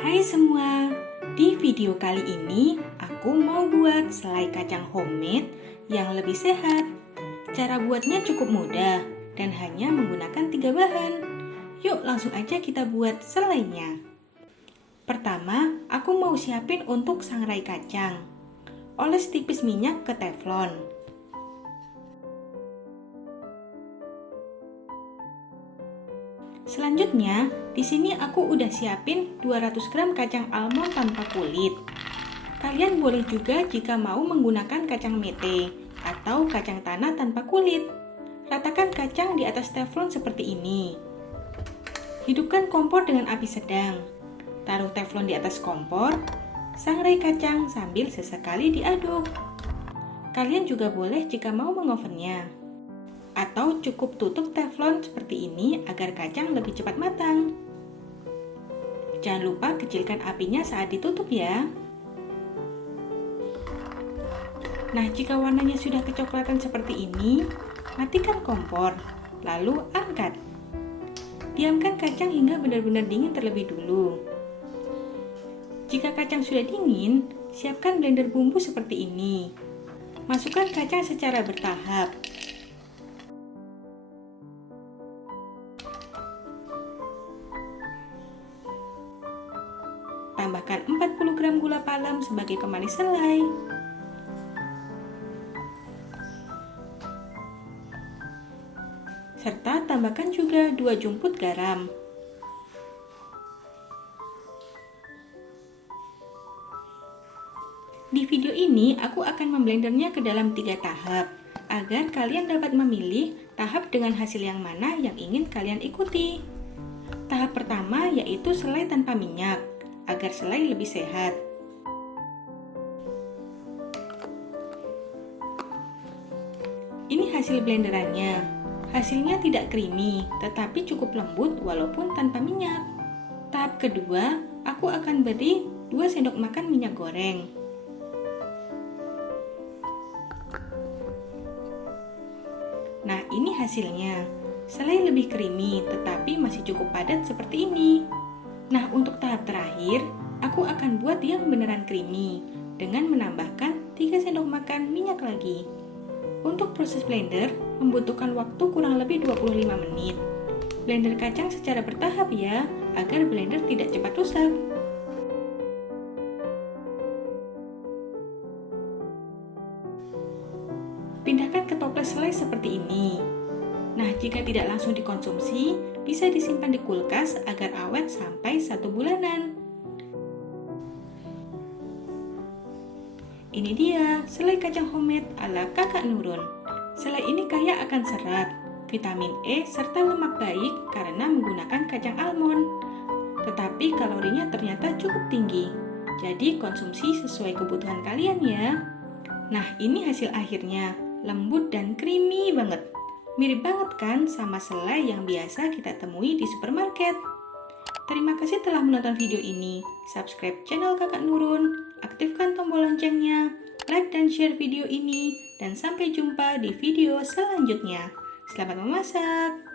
Hai semua, di video kali ini aku mau buat selai kacang homemade yang lebih sehat. Cara buatnya cukup mudah dan hanya menggunakan 3 bahan. Yuk langsung aja kita buat selainya. Pertama, aku mau siapin untuk sangrai kacang. Oles tipis minyak ke teflon. Selanjutnya, di sini aku udah siapin 200 gram kacang almond tanpa kulit. Kalian boleh juga jika mau menggunakan kacang mete atau kacang tanah tanpa kulit. Ratakan kacang di atas teflon seperti ini. Hidupkan kompor dengan api sedang. Taruh teflon di atas kompor. Sangrai kacang sambil sesekali diaduk. Kalian juga boleh jika mau mengovennya. Atau cukup tutup teflon seperti ini agar kacang lebih cepat matang. Jangan lupa kecilkan apinya saat ditutup ya. Nah, jika warnanya sudah kecoklatan seperti ini, matikan kompor, lalu angkat. Diamkan kacang hingga benar-benar dingin terlebih dulu. Jika kacang sudah dingin, siapkan blender bumbu seperti ini. Masukkan kacang secara bertahap. Tambahkan 40 gram gula palem sebagai pemanis selai. Serta tambahkan juga 2 jumput garam. Di video ini aku akan memblendernya ke dalam 3 tahap agar kalian dapat memilih tahap dengan hasil yang mana yang ingin kalian ikuti. Tahap pertama yaitu selai tanpa minyak agar selai lebih sehat. Ini hasil blenderannya. Hasilnya tidak creamy, tetapi cukup lembut walaupun tanpa minyak. Tahap kedua, aku akan beri 2 sendok makan minyak goreng. Nah, ini hasilnya. Selai lebih creamy, tetapi masih cukup padat seperti ini. Nah, untuk tahap terakhir, aku akan buat yang beneran creamy dengan menambahkan 3 sendok makan minyak lagi. Untuk proses blender, membutuhkan waktu kurang lebih 25 menit. Blender kacang secara bertahap ya, agar blender tidak cepat rusak. Pindahkan ke toples selai seperti ini. Nah, jika tidak langsung dikonsumsi, bisa disimpan di kulkas agar awet sampai 1 bulanan. Ini dia, selai kacang homemade ala Kakak Nurun. Selai ini kaya akan serat, vitamin E, serta lemak baik karena menggunakan kacang almond. Tetapi kalorinya ternyata cukup tinggi. Jadi konsumsi sesuai kebutuhan kalian ya. Nah, ini hasil akhirnya, lembut dan creamy banget. Mirip banget kan sama selai yang biasa kita temui di supermarket. Terima kasih telah menonton video ini. Subscribe channel Kakak Nurun, aktifkan tombol loncengnya, like dan share video ini, dan sampai jumpa di video selanjutnya. Selamat memasak!